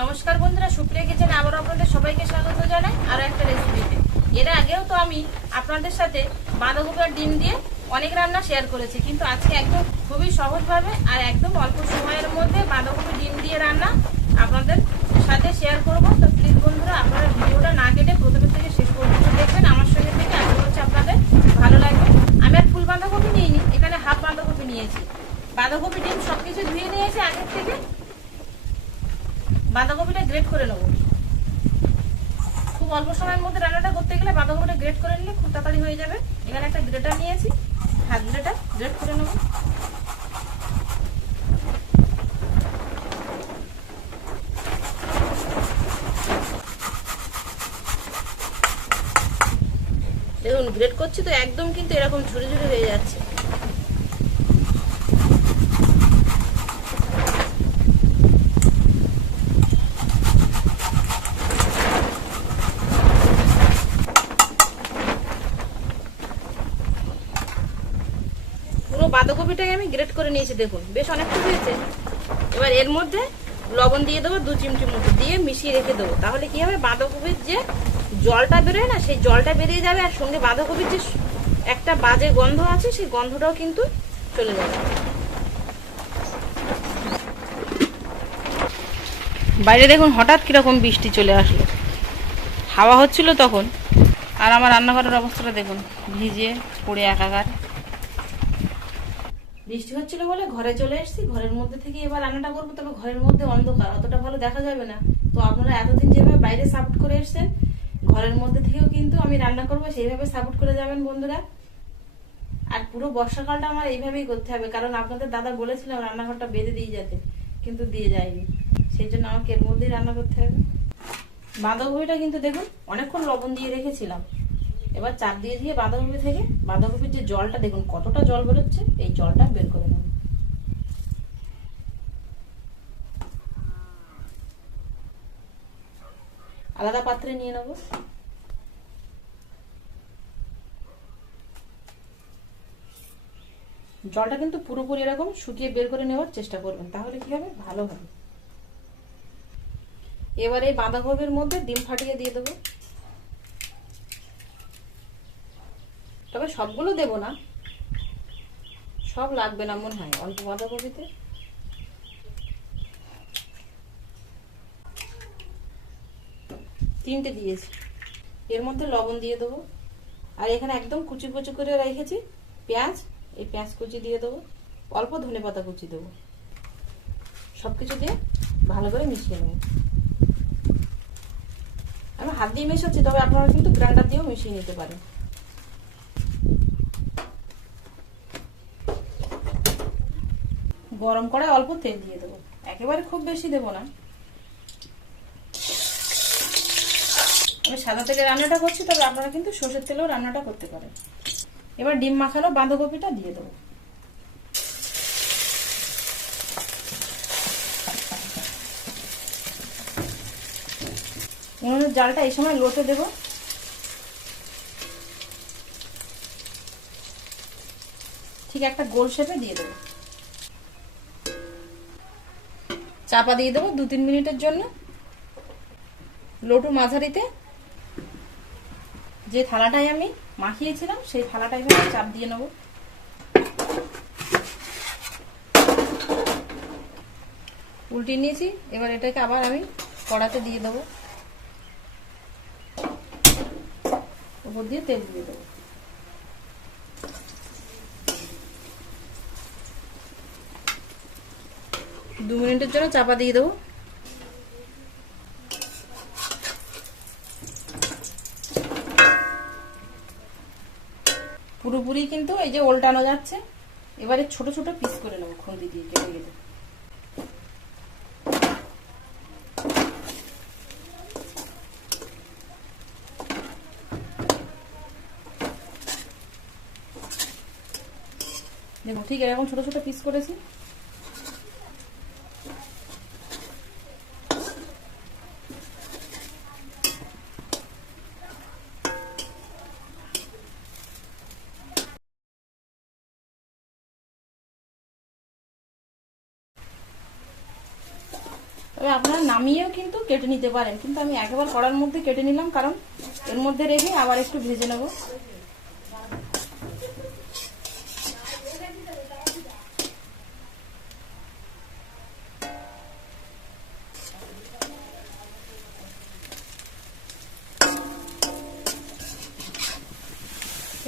নমস্কার বন্ধুরা, সুপ্রিয়া কিচেনে আবার আপনাদের সবাইকে স্বাগত জানাই আরো একটা রেসিপিতে। এর আগেও তো আমি আপনাদের সাথে বাঁধাকপি আর ডিম দিয়ে অনেক রান্না শেয়ার করেছি, কিন্তু আজকে একদম খুবই সহজভাবে আর একদম অল্প সময়ের মধ্যে বাঁধাকপি ডিম দিয়ে রান্না আপনাদের সাথে শেয়ার করব। তো প্লিজ বন্ধুরা, আপনারা ভিডিওটা না কেটে প্রথমে থেকে শেষ পর্যন্ত দেখবেন, আমার সঙ্গে থেকে আশা করছি আপনাদের ভালো লাগবে। আমি আর ফুল বাঁধাকপি নিইনি, এখানে হাফ বাঁধাকপি নিয়েছি। বাঁধাকপি ডিম সবকিছু ধুয়ে নিয়েছি আগের থেকে। বাঁধাকপিটা গ্রেট করে নেব। খুব অল্প সময়ের মধ্যে রান্নাটা করতে গেলে বাঁধাকপিটা গ্রেট করে নিলে খুব তাড়াতাড়ি হয়ে যাবে। এখানে একটা গ্রেটার নিয়েছি, হাত গ্রেটার গ্রেট করে নেব। দেখুন গ্রেট করছি তো একদম কিন্তু এরকম ঝুড়ি ঝুড়ি হয়ে যাচ্ছে। বাঁধাকপিটাকে আমি গ্রেট করে নিয়েছি, দেখুন বেশ অনেকটা হয়েছে। এবার এর মধ্যে লবণ দিয়ে দেবো 2 চিমটি মতো, দিয়ে মিশিয়ে রেখে দেবো। তাহলে কি হবে, বাঁধাকপির যে জলটা বেরোয় না, সেই জলটা বেরিয়ে যাবে, আর সঙ্গে বাঁধাকপির যে একটা বাজে গন্ধ আছে সেই গন্ধটাও কিন্তু চলে যাবে। বাইরে দেখুন হঠাৎ কিরকম বৃষ্টি চলে আসলো, হাওয়া হচ্ছিল তখন। আর আমার রান্নাঘরের অবস্থাটা দেখুন, ভিজে পড়ে একাকার। বৃষ্টি হচ্ছিল বলে ঘরে চলে এসেছি, ঘরের মধ্যে থেকে এবার রান্নাটা করবো। তবে ঘরের মধ্যে অন্ধকার, অতটা ভালো দেখা যাবে না। তো আপনারা এতদিন যেভাবে বাইরে সাপোর্ট করে এসছেন, ঘরের মধ্যে থেকেও কিন্তু আমি রান্না করবো সেইভাবে সাপোর্ট করে যাবেন বন্ধুরা। আর পুরো বর্ষাকালটা আমার এইভাবেই করতে হবে, কারণ আপনাদের দাদা বলেছিলাম রান্নাঘরটা বেঁধে দিয়ে যেতে, কিন্তু দিয়ে যায়নি। সেই জন্য আমাকে এর মধ্যেই রান্না করতে হবে। বাঁধাকপিটা কিন্তু দেখুন অনেকক্ষণ লবণ দিয়ে রেখেছিলাম। এবার চাপ দিয়ে দিয়ে বাঁধাকপি থেকে বাঁধাকপির যে জলটা দেখুন কতটা জল বেরোচ্ছে, এই জলটা বের করে নেব। আলাদা পাত্রে নিয়ে নেব। জলটা কিন্তু পুরোপুরি এরকম শুকিয়ে বের করে নেওয়ার চেষ্টা করবেন, তাহলে কি হবে, ভালো হবে। এবার এই বাঁধাকপির মধ্যে ডিম ফাটিয়ে দিয়ে দেবো। তবে সবগুলো দেব না, সব লাগবে না মনে হয় অল্প বাঁধাকপিতে। তিনটে দিয়েছি। এর মধ্যে লবণ দিয়ে দেবো। আর এখানে একদম কুচি কুচি করে রেখেছি পেঁয়াজ, এই পেঁয়াজ কুচি দিয়ে দেবো। অল্প ধনেপাতা কুচি দেবো। সবকিছু দিয়ে ভালো করে মিশিয়ে নেব। আমি হাত দিয়ে মেশাচ্ছি, তবে আপনারা কিন্তু গ্রাইন্ডার দিয়েও মিশিয়ে নিতে পারেন। গরম কড়ায় অল্প তেল দিয়ে দেবো, একেবারে খুব বেশি দেবো না। আমি সাদা তেলে রান্নাটা করছি, তবে আপনারা কিন্তু সরষের তেলেও রান্নাটা করতে পারেন। এবার ডিম মাখানো বাঁধাকপিটা দিয়ে দেবো। উনুনের জালটা এই সময় লোতে দেব। ঠিক একটা গোল শেপে দিয়ে দেবো। চাপা দিয়ে দেবো 2-3 মিনিটের জন্য। লোটু মাঝারিতে যে থালাটায় আমি মাখিয়েছিলাম সেই থালাটায় চাপ দিয়ে নেব। উল্টিয়ে নিয়েছি। এবার এটাকে আবার আমি কড়াতে দিয়ে দেবো। উপর দিয়ে তেল দিয়ে দেবো। দু মিনিটের জন্য চাপা দিয়ে দেবো। পুরোপুরি কিন্তু এই যে উল্টানো যাচ্ছে। এবারে ছোট ছোট পিস করে নেবো, খুন্তি দিয়ে কেটে কেটে। দেখো ঠিক এরকম ছোট ছোট পিস করেছি। তবে আপনারা নামিয়েও কিন্তু কেটে নিতে পারেন, কিন্তু আমি একবার কড়ার মধ্যে কেটে নিলাম, কারণ এর মধ্যে রেখে আবার একটু ভেজে নেব।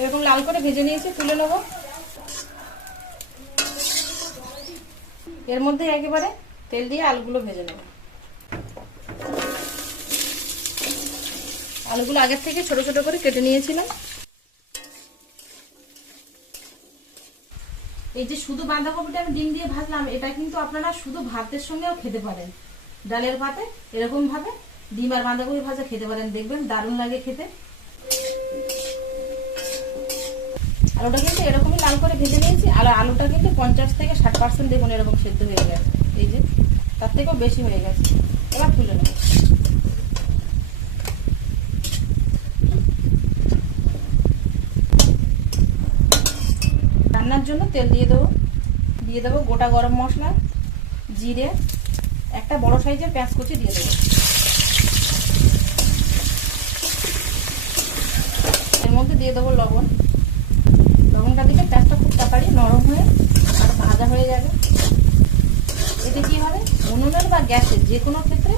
এরকম লাল করে ভেজে নিয়েছি, তুলে নেব। এর মধ্যে একেবারে তেল দিয়ে আলুগুলো ভেজে নেব। আলুগুলো আগের থেকে ছোট ছোট করে কেটে নিয়েছিলাম। এই যে শুধু বাঁধাকপিটা আমি ডিম দিয়ে ভাজলাম, এটা কিন্তু আপনারা শুধু ভাতের সঙ্গেও খেতে পারেন। ডালের ভাতে এরকম ভাবে ডিম আর বাঁধাকপি ভাজা খেতে পারেন, দেখবেন দারুণ লাগে খেতে। আলুটা কিন্তু এরকমই লাল করে ভেজে নিয়েছি, আর আলুটা কিন্তু 50 থেকে 60% দেখুন এরকম সেদ্ধ হয়ে গেছে। এই যে তার থেকেও বেশি হয়ে গেছে। এবার তুলে নেব। রান্নার জন্য তেল দিয়ে দেবো গোটা গরম মশলা, জিরে, একটা বড় সাইজের পেঁয়াজ কুচি দিয়ে দেবো। এর মধ্যে দিয়ে দেবো লবণ। লবণটা দিলে পেঁয়াজটা খুব তাড়াতাড়ি নরম হয়ে আর ভাজা হয়ে যাবে। এতে কি হবে, উনুনের বা গ্যাসের যে কোনো ক্ষেত্রে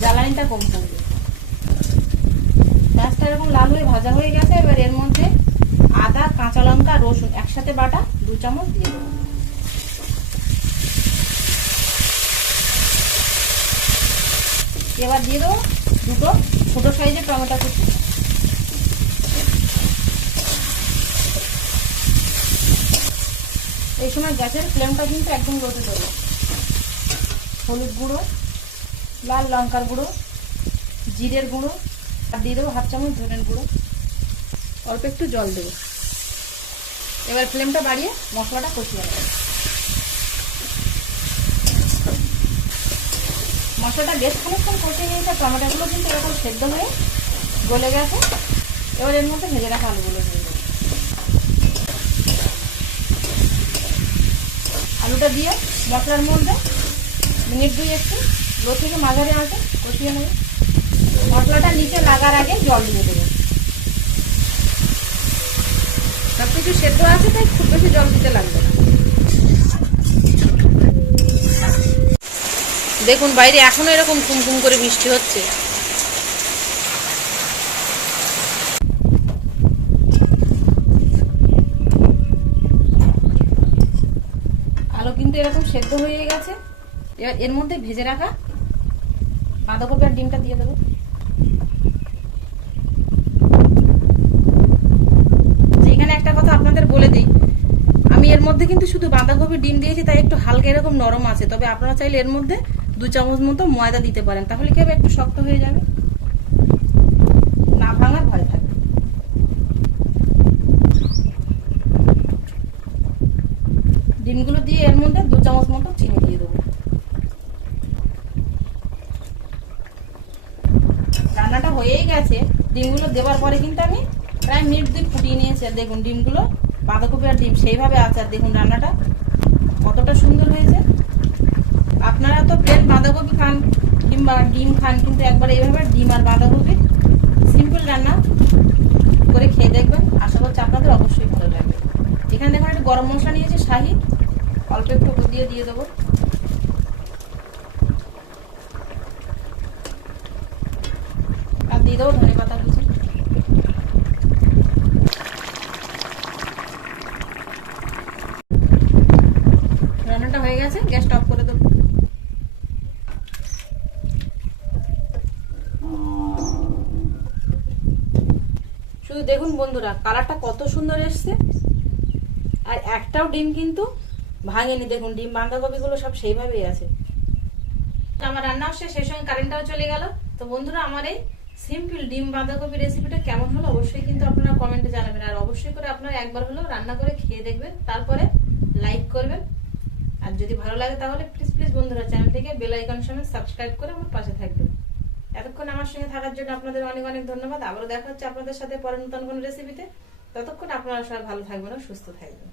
জ্বালানিটা কম পড়বে। পেঁয়াজটা এরকম লাল হয়ে ভাজা হয়ে গেছে। এবার এর মধ্যে আদা, কাঁচা লঙ্কা, রসুন একসাথে বাটা 2 চামচ দিয়ে দেবো। এবার দিয়ে দেবো 2টো ছোট সাইজের টমেটো কুচি। এই সময় গ্যাসের ফ্লেমটা কিন্তু একদম লোতে দেবো। হলুদ গুঁড়ো, লাল লঙ্কার গুঁড়ো, জিরের গুঁড়ো, আর দিয়ে দেবো 1/2 চামচ ধনের গুঁড়ো। অল্প একটু জল দেবো। এবার ফ্লেমটা বাড়িয়ে মশলাটা কষিয়ে নেব। মশলাটা বেশ খানিকক্ষণ কষিয়ে নিয়েছে, টমেটোগুলো কিন্তু এরকম সেদ্ধ হয়ে গলে গেছে। এবার এর মধ্যে ভেজে রাখা আলুগুলো দিয়ে দেবো। আলুটা দিয়ে মশলার মধ্যে মিনিট 2 একটু লো থেকে মাঝারি আঁচে কষিয়ে নেব। মশলাটা নিচে লাগার আগে জল দিয়ে দেবো। সবকিছু সেদ্ধ আছে, তাই খুব বেশি জল দিতে লাগবে না। দেখুন বাইরে এখনো এরকম কুমকুম করে বৃষ্টি হচ্ছে। আলু কিন্তু এরকম সেদ্ধ হয়ে গেছে। এবার এর মধ্যে ভেজে রাখা বাঁধাকপি আর ডিমটা দিয়ে দেবো। এখানে একটা কথা আপনাদের বলে দিই, আমি এর মধ্যে কিন্তু শুধু বাঁধাকপি ডিম দিয়েছি, তাই একটু হালকা এরকম নরম আছে। তবে আপনারা চাইলে এর মধ্যে 2 চামচ মতো ময়দা দিতে পারেন, তাহলে কি হবে, একটু শক্ত হয়ে যাবে, না ভাঙার ভয় থাকবে। ডিমগুলো দিয়ে এর মধ্যে 2 চামচ মতো চিনি দিয়ে দেবো। রান্নাটা হয়েই গেছে। ডিমগুলো দেওয়ার পরে কিন্তু আমি প্রায় মিনিট 2 ফুটিয়ে নিয়েছি। আর দেখুন ডিমগুলো, বাঁধাকপি আর ডিম সেইভাবে আছে। আর দেখুন রান্নাটা কতটা সুন্দর হয়েছে। আপনারা তো প্লেন বাঁধাকপি খান কিংবা ডিম খান, কিন্তু একবার এইভাবে ডিম আর বাঁধাকপি সিম্পল রান্না করে খেয়ে দেখবেন। আশা করছি আপনাদের অবশ্যই ভালো লাগবে। এখানে দেখুন একটু গরম মশলা নিয়েছি শাহি, অল্প একটু দিয়ে দেবো। আর দিয়ে দেবো ধনে পাতা কুচি। রান্নাটা হয়ে গেছে, গ্যাসটা অফ করে দেবো। শুধু দেখুন বন্ধুরা, কালারটা কত সুন্দর এসছে। আর একটাও ডিম কিন্তু ভাঙেনি। দেখুন ডিম বাঁধাকপি গুলো সব সেইভাবেই আছে। আমার রান্নাও শেষ, সেই সঙ্গে কারেন্টটাও চলে গেল। তো বন্ধুরা, আমার এই সিম্পল ডিম বাঁধাকপি রেসিপিটা কেমন হলো অবশ্যই কিন্তু আপনারা কমেন্টে জানাবেন। আর অবশ্যই করে আপনারা একবার হলেও রান্না করে খেয়ে দেখবেন, তারপরে লাইক করবেন। আর যদি ভালো লাগে তাহলে প্লিজ প্লিজ বন্ধুরা চ্যানেলটিকে বেল আইকন সমেত সাবস্ক্রাইব করে আমার পাশে থাকবেন। এতক্ষণ আমার সঙ্গে থাকার জন্য আপনাদের অনেক অনেক ধন্যবাদ। আবারও দেখা হচ্ছে আপনাদের সাথে পরে নতুন কোনো রেসিপিতে। ততক্ষণ আপনারা সবাই ভালো থাকবেন ও সুস্থ থাকবেন।